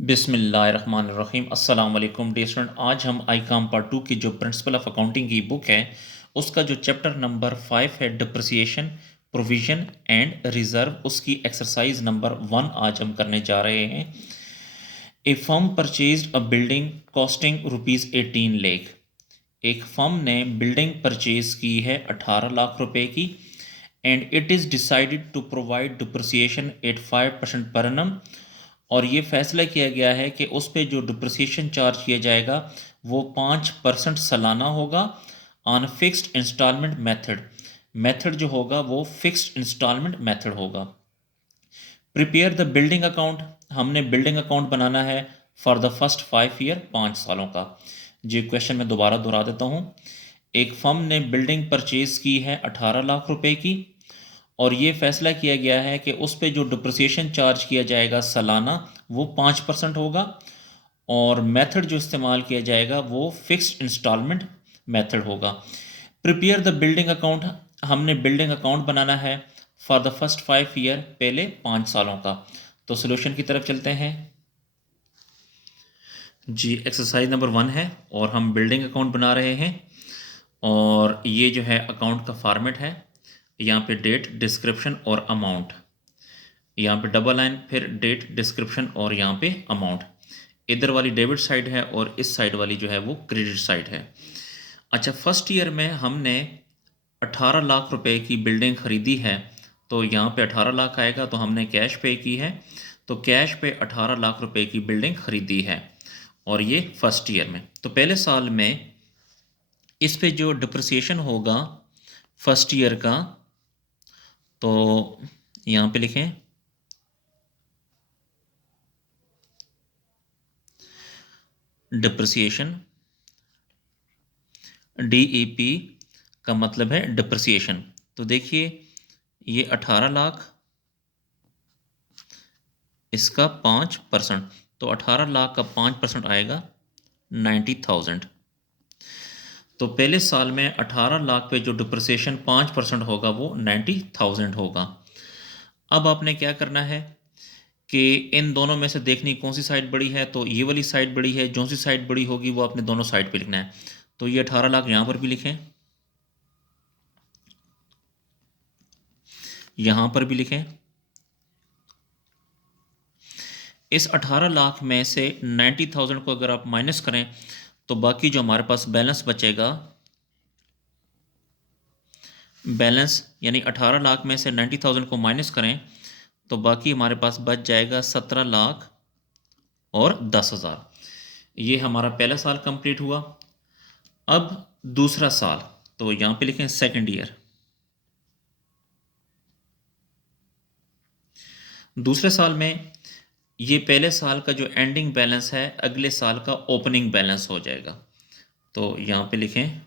बिस्मिल्लाहिर्रहमानिर्रहीम अस्सलाम वालेकुम डियर स्टूडेंट। आज हम आईकॉम पार्ट 2 की जो प्रिंसिपल ऑफ अकाउंटिंग की बुक है उसका जो चैप्टर नंबर 5 है डिप्रिसिएशन प्रोविजन एंड रिजर्व, उसकी एक्सरसाइज नंबर 1 आज हम करने जा रहे हैं। ए फर्म परचेज्ड अ बिल्डिंग कॉस्टिंग ₹18 लाख। एक फर्म ने बिल्डिंग परचेज की है 18 लाख रुपए की and it is decided to provide depreciation at 5% per annum। और ये फैसला किया गया है कि उस पे जो डिप्रिसिएशन चार्ज किया जाएगा वो 5% सालाना होगा on fixed instalment method. Method जो होगा वो फिक्स्ड इंस्टॉलमेंट मेथड होगा। प्रिपेयर द बिल्डिंग अकाउंट, हमने बिल्डिंग अकाउंट बनाना है फॉर द फर्स्ट 5 ईयर, 5 सालों का। जी क्वेश्चन मैं दोबारा दोहरा देता हूँ। एक फर्म ने बिल्डिंग परचेज की है 18 लाख रुपए की और ये फैसला किया गया है कि उस पे जो डिप्रिसिएशन चार्ज किया जाएगा सालाना वो 5% होगा और मेथड जो इस्तेमाल किया जाएगा वो फिक्स्ड इंस्टॉलमेंट मेथड होगा। प्रिपेयर द बिल्डिंग अकाउंट, हमने बिल्डिंग अकाउंट बनाना है फॉर द फर्स्ट 5 ईयर, पहले 5 सालों का। तो सोल्यूशन की तरफ चलते हैं। जी एक्सरसाइज नंबर 1 है और हम बिल्डिंग अकाउंट बना रहे हैं और ये जो है अकाउंट का फॉर्मेट है। यहाँ पे डेट, डिस्क्रिप्शन और अमाउंट, यहाँ पे डबल लाइन, फिर डेट, डिस्क्रिप्शन और यहाँ पे अमाउंट। इधर वाली डेबिट साइड है और इस साइड वाली जो है वो क्रेडिट साइड है। अच्छा, फर्स्ट ईयर में हमने 18 लाख रुपए की बिल्डिंग खरीदी है तो यहाँ पे 18 लाख आएगा, तो हमने कैश पे की है, तो कैश पे 18 लाख रुपए की बिल्डिंग खरीदी है और ये फर्स्ट ईयर में। तो पहले साल में इस पे जो डिप्रिसिएशन होगा फर्स्ट ईयर का, तो यहाँ पे लिखें डिप्रिसिएशन, DEP का मतलब है डिप्रिसिएशन। तो देखिए ये 18 लाख, इसका 5%, तो 18 लाख का 5% आएगा 90,000। तो पहले साल में 18 लाख पे जो डिप्रिसिएशन 5% होगा वो 90,000 होगा। अब आपने क्या करना है कि इन दोनों में से देखनी कौन सी साइड बड़ी है, तो ये वाली साइड बड़ी है, जो सी साइड बड़ी होगी वो आपने दोनों साइड पे लिखना है। तो ये 18 लाख यहाँ पर भी लिखें, यहाँ पर भी लिखें। इस 18 लाख में से 90,000 को अगर आप माइनस करें तो बाकी जो हमारे पास बैलेंस बचेगा, बैलेंस यानी 18 लाख में से 90,000 को माइनस करें तो बाकी हमारे पास बच जाएगा 17 लाख और 10,000। ये हमारा पहला साल कंप्लीट हुआ। अब दूसरा साल, तो यहाँ पे लिखें सेकंड ईयर। दूसरे साल में ये पहले साल का जो एंडिंग बैलेंस है अगले साल का ओपनिंग बैलेंस हो जाएगा। तो यहाँ पे लिखें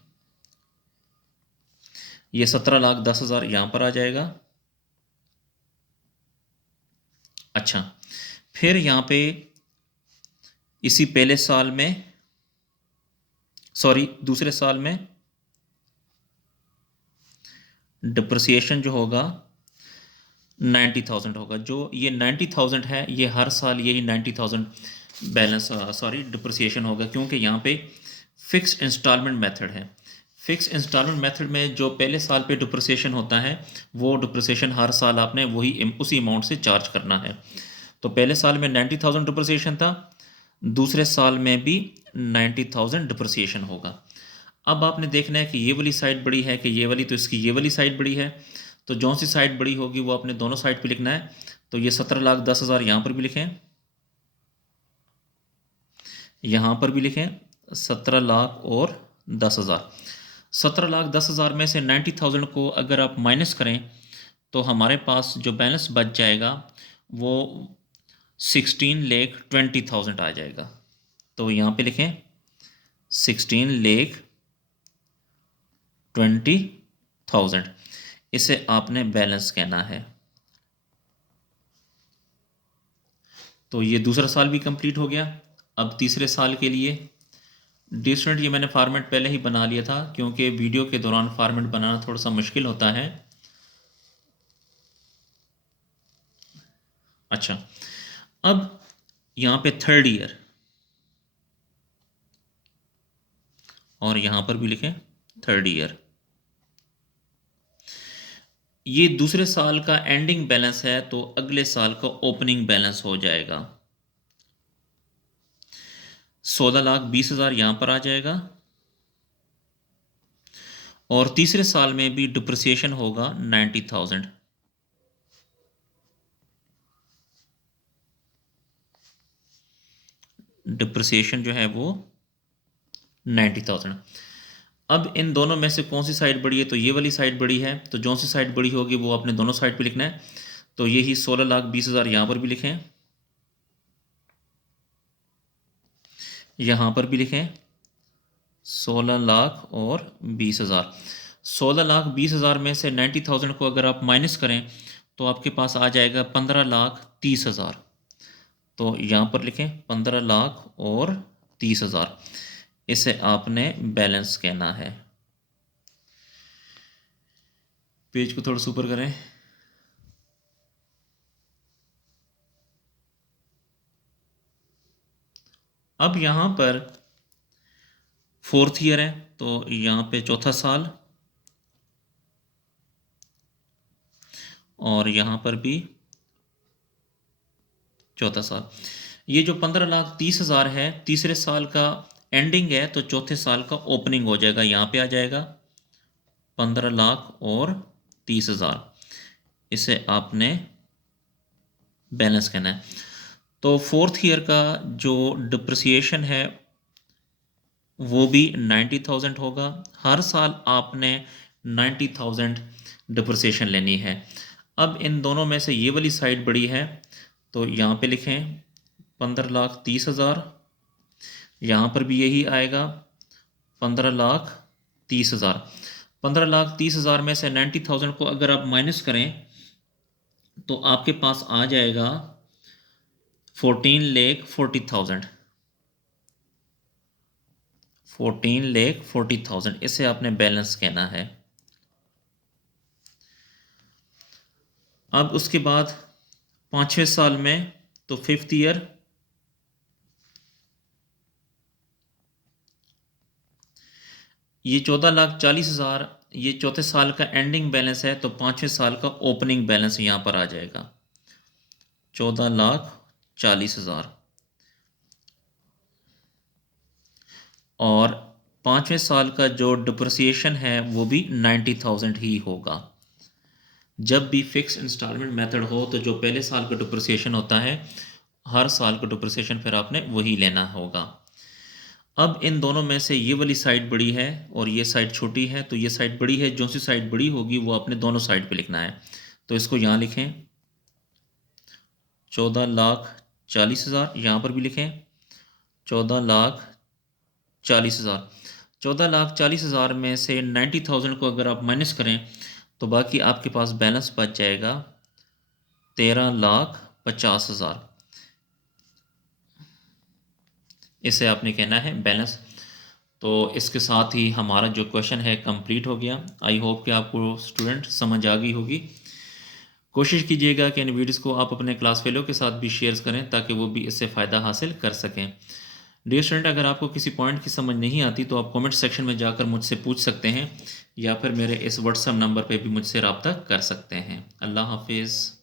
ये 17,10,000 यहाँ पर आ जाएगा। अच्छा, फिर यहाँ पे इसी पहले साल में, सॉरी दूसरे साल में डिप्रिसिएशन जो होगा 90,000 होगा। जो ये 90,000 है ये हर साल यही 90,000 बैलेंस, सॉरी डिप्रिसिएशन होगा, क्योंकि यहाँ पे फिक्स्ड इंस्टॉलमेंट मेथड है। फिक्स इंस्टॉलमेंट मेथड में जो पहले साल पे डिप्रिसिएशन होता है वो डिप्रिसिएशन हर साल आपने वही उसी अमाउंट से चार्ज करना है। तो पहले साल में 90,000 डिप्रिसिएशन था, दूसरे साल में भी 90,000 डिप्रिसिएशन होगा। अब आपने देखना है कि ये वाली साइड बड़ी है कि ये वाली, तो इसकी ये वाली साइड बड़ी है, तो जो सी साइड बड़ी होगी वो आपने दोनों साइड पे लिखना है। तो ये 17,10,000 यहाँ पर भी लिखें, यहाँ पर भी लिखें 17,10,000। 17,10,000 में से 90,000 को अगर आप माइनस करें तो हमारे पास जो बैलेंस बच जाएगा वो 16,20,000 आ जाएगा। तो यहाँ पे लिखें 16,20,000, इसे आपने बैलेंस कहना है। तो ये दूसरा साल भी कंप्लीट हो गया। अब तीसरे साल के लिए डिस्टेंट, ये मैंने फॉर्मेट पहले ही बना लिया था क्योंकि वीडियो के दौरान फॉर्मेट बनाना थोड़ा सा मुश्किल होता है। अच्छा, अब यहाँ पे थर्ड ईयर, और यहाँ पर भी लिखें थर्ड ईयर। ये दूसरे साल का एंडिंग बैलेंस है तो अगले साल का ओपनिंग बैलेंस हो जाएगा। 16,20,000 यहाँ पर आ जाएगा, और तीसरे साल में भी डिप्रिसिएशन होगा 90,000। डिप्रिसिएशन जो है वो 90,000। अब इन दोनों में से कौन सी साइड बड़ी है, तो ये वाली साइड बड़ी है, तो जो सी साइड बड़ी होगी वो आपने दोनों साइड पे लिखना है। तो यही 16,20,000 यहाँ पर भी लिखें, यहाँ पर भी लिखें 16,20,000। 16,20,000 में से 90,000 को अगर आप माइनस करें तो आपके पास आ जाएगा 15,30,000। तो यहाँ पर लिखें 15,30,000। इसे आपने बैलेंस कहना है। पेज को थोड़ा सा ऊपर करें। अब यहाँ पर फोर्थ ईयर है तो यहाँ पे चौथा साल, और यहाँ पर भी चौथा साल। ये जो 15,30,000 है तीसरे साल का एंडिंग है तो चौथे साल का ओपनिंग हो जाएगा, यहाँ पे आ जाएगा 15,30,000। इसे आपने बैलेंस कहना है। तो फोर्थ ईयर का जो डिप्रिसिएशन है वो भी 90,000 होगा। हर साल आपने 90,000 डिप्रिसिएशन लेनी है। अब इन दोनों में से ये वाली साइड बड़ी है तो यहाँ पे लिखें 15,30,000, यहाँ पर भी यही आएगा 15,30,000। 15,30,000 में से 90,000 को अगर आप माइनस करें तो आपके पास आ जाएगा 14,40,000। 14,40,000। इसे आपने बैलेंस कहना है। अब उसके बाद पाँचवें साल में तो फिफ्थ ईयर, ये 14,40,000 ये चौथे साल का एंडिंग बैलेंस है तो पाँचवें साल का ओपनिंग बैलेंस यहाँ पर आ जाएगा 14,40,000। और पाँचवें साल का जो डिप्रिसिएशन है वो भी 90,000 ही होगा। जब भी फिक्स इंस्टॉलमेंट मेथड हो तो जो पहले साल का डिप्रिसिएशन होता है हर साल का डिप्रिसिएशन फिर आपने वही लेना होगा। अब इन दोनों में से ये वाली साइड बड़ी है और ये साइड छोटी है, तो ये साइड बड़ी है, जो सी साइड बड़ी होगी वो आपने दोनों साइड पे लिखना है। तो इसको यहाँ लिखें 14,40,000, यहाँ पर भी लिखें 14,40,000। 14,40,000 में से 90,000 को अगर आप माइनस करें तो बाकी आपके पास बैलेंस बच जाएगा 13,50,000। इसे आपने कहना है बैलेंस। तो इसके साथ ही हमारा जो क्वेश्चन है कंप्लीट हो गया। आई होप कि आपको स्टूडेंट समझ आ गई होगी। कोशिश कीजिएगा कि इन वीडियोस को आप अपने क्लास फेलो के साथ भी शेयर करें ताकि वो भी इससे फ़ायदा हासिल कर सकें। डियर स्टूडेंट, अगर आपको किसी पॉइंट की समझ नहीं आती तो आप कमेंट सेक्शन में जाकर मुझसे पूछ सकते हैं या फिर मेरे इस व्हाट्सएप नंबर पर भी मुझसे रब्ता कर सकते हैं। अल्लाह हाफिज़।